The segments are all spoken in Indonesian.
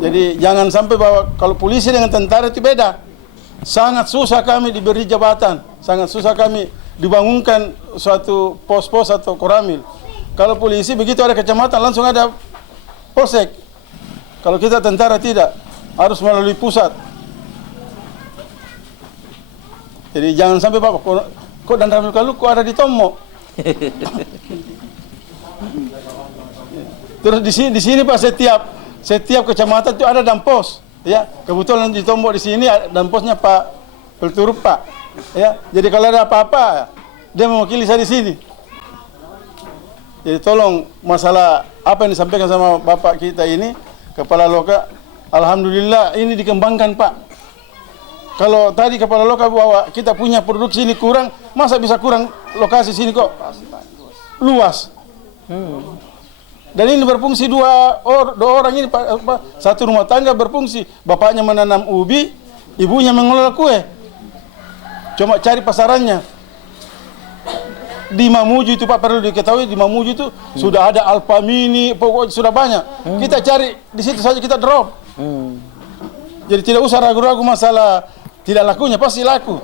Jadi jangan sampai bahwa kalau polisi dengan tentara itu beda. Sangat susah kami diberi jabatan, sangat susah kami dibangunkan suatu pos-pos atau koramil. Kalau polisi begitu ada kecamatan langsung ada polsek. Kalau kita tentara tidak, harus melalui pusat. Jadi jangan sampai Bapak kok dan Ramil Kaluku ada di Tomo. Terus di sini Pak setiap kecamatan itu ada dampos. Ya, kebetulan di Tombok di sini damposnya Pak Pelturup Pak. Ya, jadi kalau ada apa-apa dia mewakili saya di sini. Jadi tolong masalah apa yang disampaikan sama Bapak kita ini, Kepala Loka, alhamdulillah ini dikembangkan Pak. Kalau tadi Kepala Loka bahwa kita punya produksi ini kurang, masa bisa kurang lokasi sini kok luas. Dan ini berfungsi dua orang ini Pak, satu rumah tangga berfungsi. Bapaknya menanam ubi, ibunya mengelola kue. Cuma cari pasarannya. Di Mamuju itu Pak perlu diketahui, di Mamuju itu sudah ada Alpamini, pokoknya sudah banyak. Kita cari di situ saja kita drop. Jadi tidak usah ragu-ragu masalah tidak lakunya, pasti laku.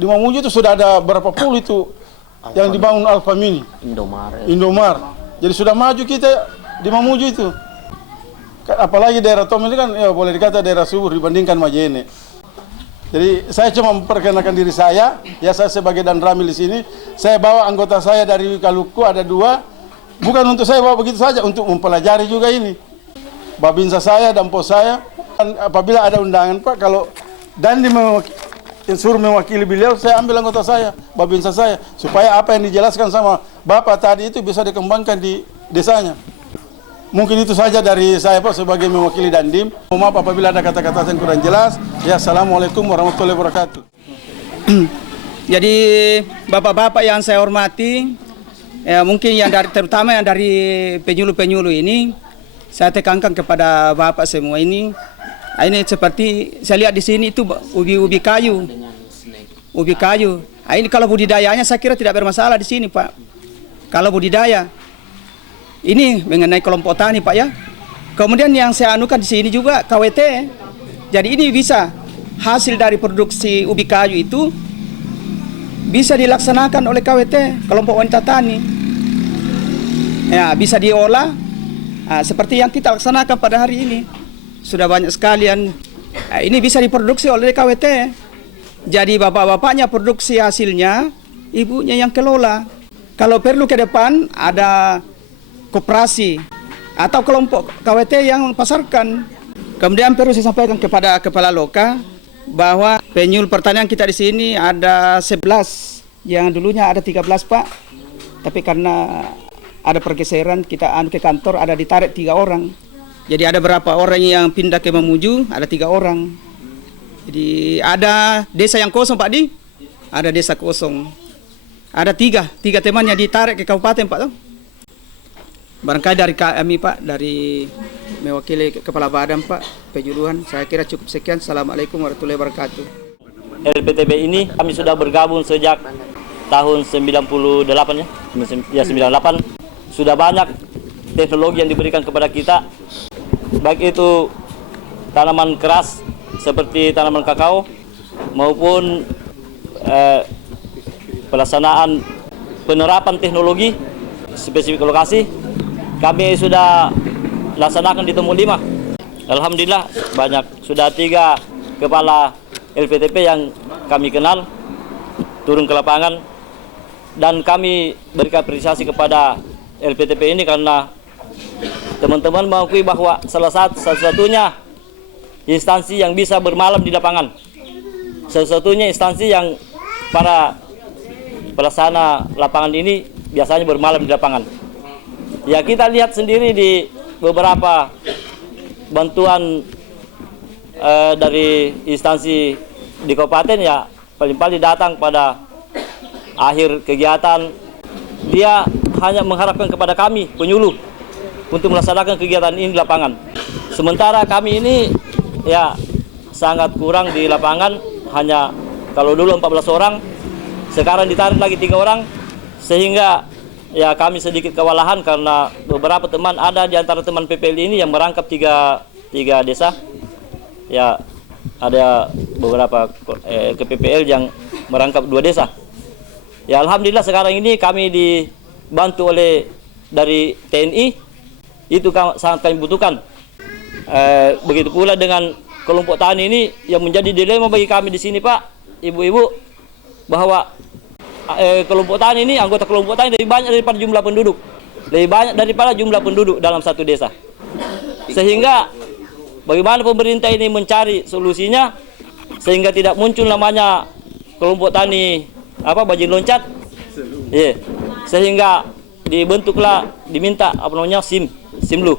Di Mamuju itu sudah ada berapa puluh itu yang dibangun Alpamini, Indomar. Jadi sudah maju kita di Mamuju itu. Apalagi daerah Tom ini kan ya boleh dikata daerah subur dibandingkan Majene. Jadi saya cuma memperkenalkan diri saya, ya saya sebagai Dan Ramil di sini. Saya bawa anggota saya dari Kaluku ada 2. Bukan untuk saya bawa begitu saja, untuk mempelajari juga ini. Babinsa saya dan pos saya. Dan apabila ada undangan Pak, kalau Dandi suruh mewakili beliau, saya ambil anggota saya, babinsa saya, supaya apa yang dijelaskan sama Bapak tadi itu bisa dikembangkan di desanya. Mungkin itu saja dari saya Pak sebagai mewakili Dandim. Mohon maaf apabila ada kata-kata yang kurang jelas. Ya, assalamualaikum warahmatullahi wabarakatuh. Jadi bapak-bapak yang saya hormati, ya mungkin terutama yang dari penyuluh-penyuluh ini, saya tekankan kepada bapak semua ini. Ini seperti saya lihat di sini itu ubi kayu. Ubi kayu. Ini kalau budidayanya saya kira tidak bermasalah di sini, Pak. Kalau budidaya. Ini mengenai kelompok tani, Pak ya. Kemudian yang saya anukan di sini juga KWT. Jadi ini bisa hasil dari produksi ubi kayu itu bisa dilaksanakan oleh KWT, kelompok wanita tani. Ya, bisa diolah seperti yang kita laksanakan pada hari ini. Sudah banyak sekalian. Ini bisa diproduksi oleh KWT. Jadi bapak-bapaknya produksi hasilnya, ibunya yang kelola. Kalau perlu ke depan ada koperasi atau kelompok KWT yang pasarkan. Kemudian perlu saya sampaikan kepada Kepala Loka bahwa penyuluh pertanian kita di sini ada 11. Yang dulunya ada 13 Pak. Tapi karena ada pergeseran kita ke kantor ada ditarik 3 orang. Jadi ada berapa orang yang pindah ke Mamuju, ada 3 orang. Jadi ada desa yang kosong Pak Di, ada desa kosong. Ada 3 teman yang ditarik ke kabupaten Pak. Barangkali dari kami Pak, dari mewakili Kepala Badan Pak, penyuluhan, saya kira cukup sekian. Assalamualaikum warahmatullahi wabarakatuh. LPTB ini kami sudah bergabung sejak tahun 98 ya 98. Sudah banyak teknologi yang diberikan kepada kita, baik itu tanaman keras seperti tanaman kakao maupun pelaksanaan penerapan teknologi spesifik lokasi kami sudah laksanakan di Tombok 5. Alhamdulillah banyak, sudah 3 kepala LPTP yang kami kenal turun ke lapangan, dan kami berikan apresiasi kepada LPTP ini karena teman-teman mengakui bahwa salah satu-satunya instansi yang bisa bermalam di lapangan, satu-satunya instansi yang para pelaksana lapangan ini biasanya bermalam di lapangan. Ya kita lihat sendiri di beberapa bantuan dari instansi di kabupaten, ya paling-paling datang pada akhir kegiatan, dia hanya mengharapkan kepada kami penyuluh untuk melaksanakan kegiatan ini di lapangan. Sementara kami ini ya sangat kurang di lapangan, hanya kalau dulu 14 orang, sekarang ditarik lagi 3 orang, sehingga ya kami sedikit kewalahan karena beberapa teman ada di antara teman PPL ini yang merangkap tiga desa. Ya ada beberapa ke PPL yang merangkap 2 desa. Ya alhamdulillah sekarang ini kami dibantu oleh dari TNI, itu sangat kami butuhkan. Begitu pula dengan kelompok tani ini yang menjadi dilema bagi kami di sini, Pak, Ibu-ibu, bahwa kelompok tani ini, anggota kelompok tani lebih banyak daripada jumlah penduduk. Lebih banyak daripada jumlah penduduk dalam satu desa. Sehingga bagaimana pemerintah ini mencari solusinya sehingga tidak muncul namanya kelompok tani bajing loncat. Sehingga diminta SIMLU,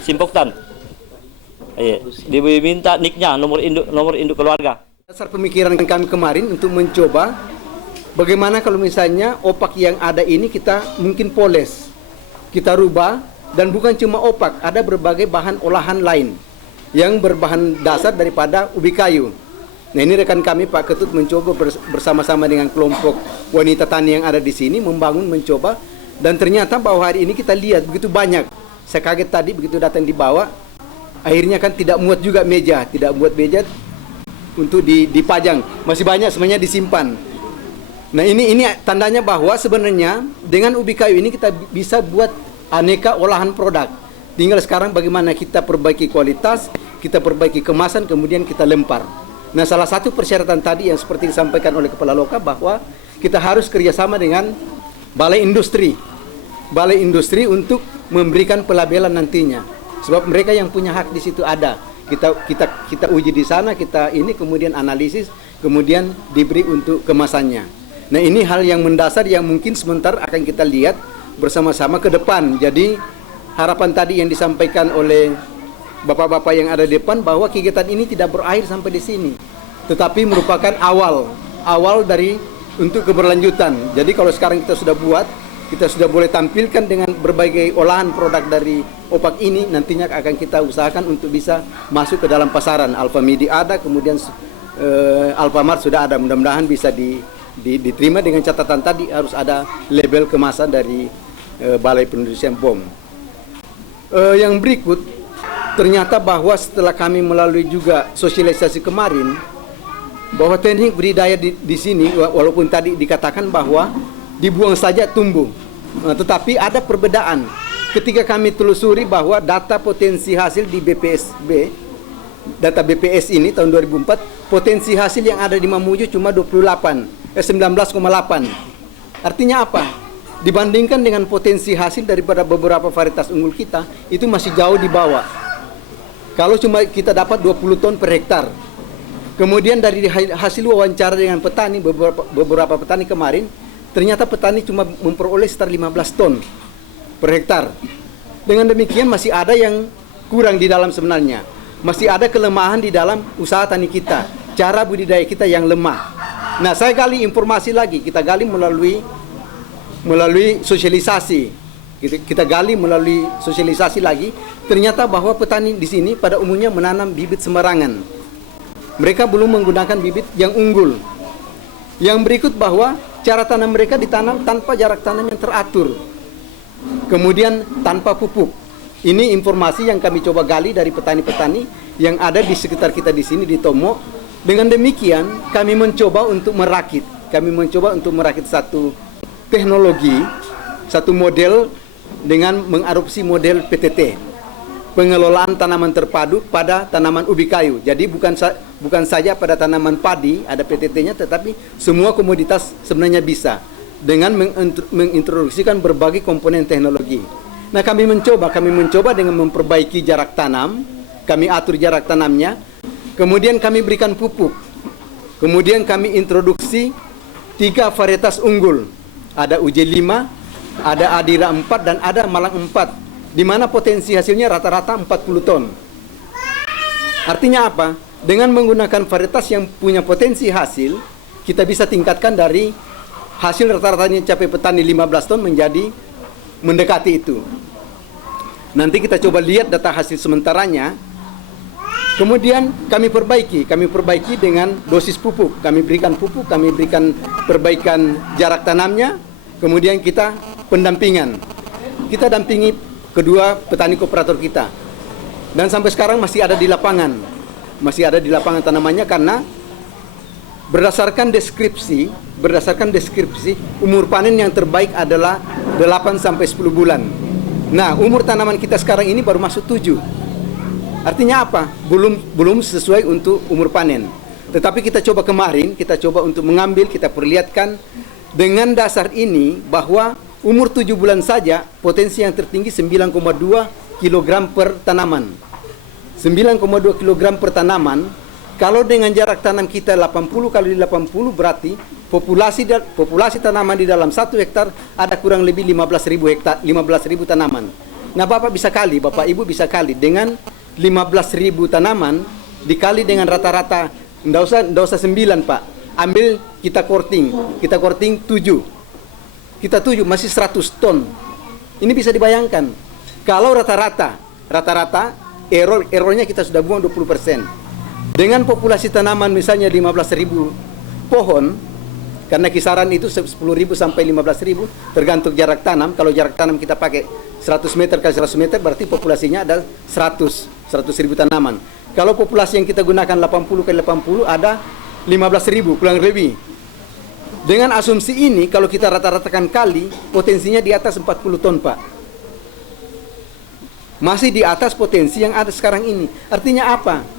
Simpoktan. Diminta niknya, nomor induk keluarga. Dasar pemikiran kami kemarin untuk mencoba bagaimana kalau misalnya opak yang ada ini kita mungkin poles, kita rubah, dan bukan cuma opak, ada berbagai bahan olahan lain yang berbahan dasar daripada ubi kayu. Nah ini rekan kami Pak Ketut mencoba bersama-sama dengan kelompok wanita tani yang ada di sini mencoba, dan ternyata bahwa hari ini kita lihat begitu banyak. Saya kaget tadi begitu datang dibawa, akhirnya kan tidak muat juga meja, untuk dipajang, masih banyak semuanya disimpan. Nah ini tandanya bahwa sebenarnya dengan ubi kayu ini kita bisa buat aneka olahan produk. Tinggal sekarang bagaimana kita perbaiki kualitas, kita perbaiki kemasan, kemudian kita lempar. Nah salah satu persyaratan tadi yang seperti disampaikan oleh Kepala Loka bahwa kita harus kerjasama dengan balai industri untuk memberikan pelabelan nantinya. Sebab mereka yang punya hak di situ ada. Kita uji di sana, kita ini kemudian analisis, kemudian diberi untuk kemasannya. Nah ini hal yang mendasar yang mungkin sebentar akan kita lihat bersama-sama ke depan. Jadi harapan tadi yang disampaikan oleh bapak-bapak yang ada di depan bahwa kegiatan ini tidak berakhir sampai di sini, tetapi merupakan awal dari untuk keberlanjutan. Jadi kalau sekarang kita sudah buat, kita sudah boleh tampilkan dengan berbagai olahan produk dari opak ini, nantinya akan kita usahakan untuk bisa masuk ke dalam pasaran. Alfamidi ada, kemudian Alfamart sudah ada, mudah-mudahan bisa diterima dengan catatan tadi harus ada label kemasan dari Balai Pendistribusian POM. Yang berikut, ternyata bahwa setelah kami melalui juga sosialisasi kemarin, bahwa teknik budidaya di sini, walaupun tadi dikatakan bahwa dibuang saja tumbuh, tetapi ada perbedaan. Ketika kami telusuri bahwa data potensi hasil di data BPS ini tahun 2004, potensi hasil yang ada di Mamuju cuma 19,8. Artinya apa? Dibandingkan dengan potensi hasil daripada beberapa varietas unggul kita, itu masih jauh di bawah. Kalau cuma kita dapat 20 ton per hektar. Kemudian dari hasil wawancara dengan petani, beberapa petani kemarin, ternyata petani cuma memperoleh sekitar 15 ton per hektar. Dengan demikian masih ada yang kurang di dalam sebenarnya. Masih ada kelemahan di dalam usaha tani kita. Cara budidaya kita yang lemah. Nah, saya gali informasi lagi. Kita gali melalui sosialisasi. Kita gali melalui sosialisasi lagi. Ternyata bahwa petani di sini pada umumnya menanam bibit sembarangan. Mereka belum menggunakan bibit yang unggul. Yang berikut bahwa cara tanam mereka ditanam tanpa jarak tanam yang teratur. Kemudian tanpa pupuk. Ini informasi yang kami coba gali dari petani-petani yang ada di sekitar kita di sini di Tomo. Dengan demikian kami mencoba untuk merakit. Satu teknologi, satu model dengan mengadopsi model PTT. Pengelolaan tanaman terpadu pada tanaman ubi kayu. Jadi bukan saja pada tanaman padi ada PTT-nya, tetapi semua komoditas sebenarnya bisa dengan mengintroduksikan berbagai komponen teknologi. Nah, kami mencoba dengan memperbaiki jarak tanam, kami atur jarak tanamnya, kemudian kami berikan pupuk, kemudian kami introduksi 3 varietas unggul, ada UJ5, ada Adira 4 dan ada Malang 4. Di mana potensi hasilnya rata-rata 40 ton. Artinya apa? Dengan menggunakan varietas yang punya potensi hasil, kita bisa tingkatkan dari hasil rata-ratanya capai petani 15 ton menjadi mendekati itu. Nanti kita coba lihat data hasil sementaranya. Kemudian kami perbaiki dengan dosis pupuk. Kami berikan pupuk, kami berikan perbaikan jarak tanamnya. Kemudian kita pendampingan. Kita dampingi kedua petani kooperator kita. Dan sampai sekarang masih ada di lapangan. Masih ada di lapangan tanamannya karena berdasarkan deskripsi umur panen yang terbaik adalah 8 sampai 10 bulan. Nah, umur tanaman kita sekarang ini baru masuk 7. Artinya apa? Belum sesuai untuk umur panen. Tetapi kita coba kemarin, kita coba untuk mengambil, kita perlihatkan dengan dasar ini bahwa umur 7 bulan saja potensi yang tertinggi 9,2 kg per tanaman. 9,2 kg per tanaman. Kalau dengan jarak tanam kita 80 kali 80 berarti populasi tanaman di dalam 1 hektar ada kurang lebih 15.000 tanaman. Nah, Bapak Ibu bisa kali dengan 15.000 tanaman dikali dengan rata-rata enggak usah 9, Pak. Ambil kita korting 7. Kita 7 masih 100 ton. Ini bisa dibayangkan. Kalau rata-rata errornya kita sudah buang 20%. Dengan populasi tanaman misalnya 15.000 pohon, karena kisaran itu 10.000 sampai 15.000 tergantung jarak tanam. Kalau jarak tanam kita pakai 100 meter kali 100 meter berarti populasinya ada 100.000 tanaman. Kalau populasi yang kita gunakan 80 kali 80 ada 15.000 kurang lebih. Dengan asumsi ini kalau kita rata-ratakan kali potensinya di atas 40 ton, Pak. Masih di atas potensi yang ada sekarang ini. Artinya apa?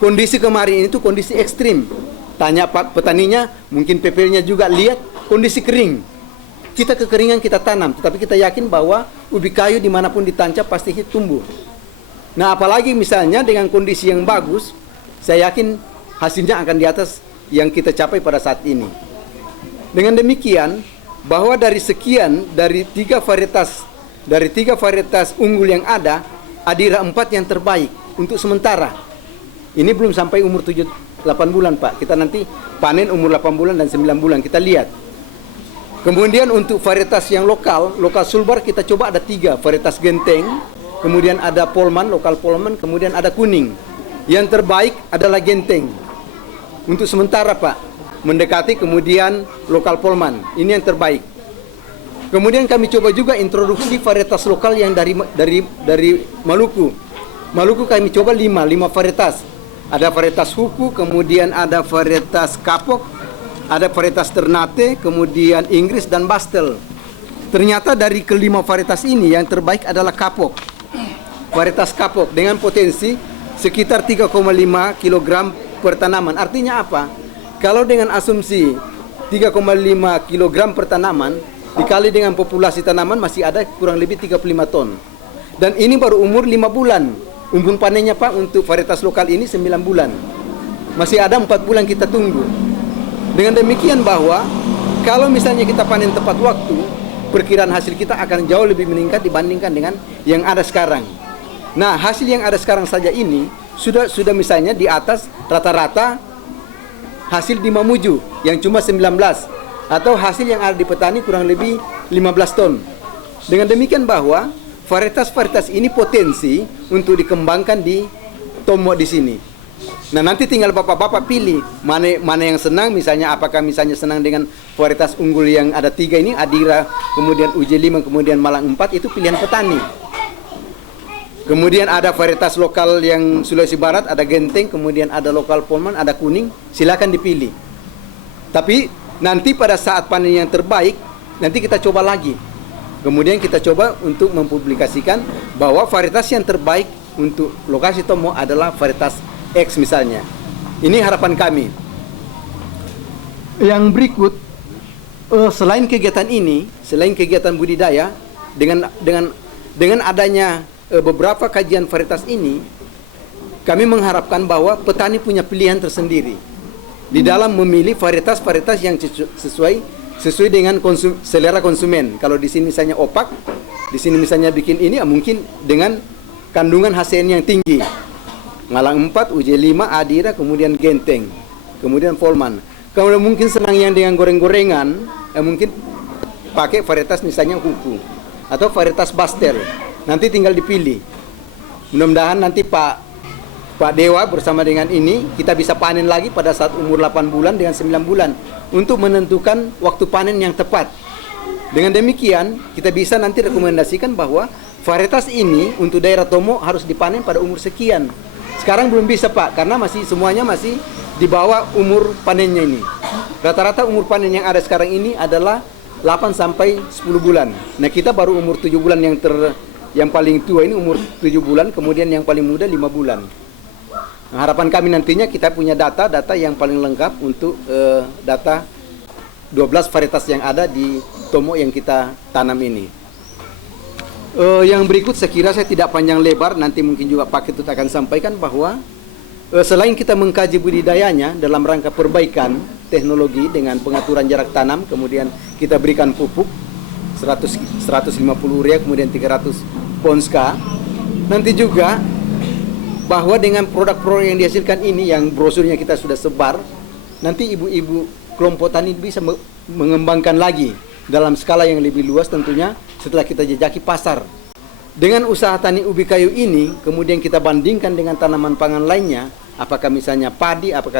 Kondisi kemarin itu kondisi ekstrim. Tanya Pak petaninya, mungkin PPL-nya juga lihat kondisi kering. Kita kekeringan kita tanam, tetapi kita yakin bahwa ubi kayu dimanapun ditancap pasti tumbuh. Nah, apalagi misalnya dengan kondisi yang bagus, saya yakin hasilnya akan di atas yang kita capai pada saat ini. Dengan demikian, bahwa dari tiga varietas unggul yang ada, Adira 4 yang terbaik untuk sementara. Ini belum sampai umur 8 bulan, Pak. Kita nanti panen umur 8 bulan dan 9 bulan, kita lihat. Kemudian untuk varietas yang lokal sulbar kita coba ada 3, varietas genteng, kemudian ada polman, lokal polman, kemudian ada kuning. Yang terbaik adalah genteng. Untuk sementara, Pak. Mendekati kemudian lokal polman. Ini yang terbaik. Kemudian kami coba juga introduksi varietas lokal yang dari Maluku. Maluku kami coba 5 varietas. Ada varietas Huku, kemudian ada varietas Kapok, ada varietas Ternate, kemudian Inggris dan Bastel. Ternyata dari kelima varietas ini yang terbaik adalah Kapok. Varietas Kapok dengan potensi sekitar 3,5 kg per tanaman. Artinya apa? Kalau dengan asumsi 3,5 kg per tanaman dikali dengan populasi tanaman masih ada kurang lebih 35 ton. Dan ini baru umur 5 bulan. Umur panennya, Pak, untuk varietas lokal ini 9 bulan. Masih ada 4 bulan kita tunggu. Dengan demikian bahwa kalau misalnya kita panen tepat waktu, perkiraan hasil kita akan jauh lebih meningkat dibandingkan dengan yang ada sekarang. Nah, hasil yang ada sekarang saja ini sudah misalnya di atas rata-rata hasil di Mamuju yang cuma 19 atau hasil yang ada di petani kurang lebih 15 ton. Dengan demikian bahwa varietas-varietas ini potensi untuk dikembangkan di Tomo di sini. Nah, nanti tinggal Bapak-bapak pilih mana yang senang, misalnya apakah misalnya senang dengan varietas unggul yang ada 3 ini, Adira, kemudian UJ5, kemudian Malang 4, itu pilihan petani. Kemudian ada varietas lokal yang Sulawesi Barat, ada genteng, kemudian ada lokal polman, ada kuning, silakan dipilih. Tapi nanti pada saat panen yang terbaik, nanti kita coba lagi. Kemudian kita coba untuk mempublikasikan bahwa varietas yang terbaik untuk lokasi Tomo adalah varietas X misalnya. Ini harapan kami. Yang berikut, selain kegiatan ini, selain kegiatan budidaya, dengan adanya beberapa kajian varietas ini, kami mengharapkan bahwa petani punya pilihan tersendiri di dalam memilih varietas-varietas yang sesuai dengan selera konsumen. Kalau di sini misalnya opak, di sini misalnya bikin ini, mungkin dengan kandungan HCN yang tinggi. Malang 4, UJ5, Adira, kemudian genteng, kemudian polman. Kalau mungkin senang yang dengan goreng-gorengan, mungkin pakai varietas misalnya Huku atau varietas Bastel. Nanti tinggal dipilih. Mudah-mudahan nanti Pak Dewa bersama dengan ini kita bisa panen lagi pada saat umur 8 bulan dengan 9 bulan untuk menentukan waktu panen yang tepat. Dengan demikian, kita bisa nanti rekomendasikan bahwa varietas ini untuk daerah Tomo harus dipanen pada umur sekian. Sekarang belum bisa Pak, karena semuanya masih di bawah umur panennya ini. Rata-rata umur panen yang ada sekarang ini adalah 8 sampai 10 bulan. Nah, kita baru umur 7 bulan yang paling tua ini umur 7 bulan, kemudian yang paling muda 5 bulan. Nah, harapan kami nantinya kita punya data yang paling lengkap untuk data 12 varietas yang ada di Tomo yang kita tanam ini. Yang berikut saya kira saya tidak panjang lebar, nanti mungkin juga Pak Ketut akan sampaikan bahwa selain kita mengkaji budidayanya dalam rangka perbaikan teknologi dengan pengaturan jarak tanam, kemudian kita berikan pupuk 150 urea, kemudian 300 ponska. Nanti juga bahwa dengan produk-produk yang dihasilkan ini yang brosurnya kita sudah sebar, nanti ibu-ibu kelompok tani bisa mengembangkan lagi dalam skala yang lebih luas tentunya setelah kita jejaki pasar. Dengan usaha tani ubi kayu ini, kemudian kita bandingkan dengan tanaman pangan lainnya, apakah misalnya padi, apakah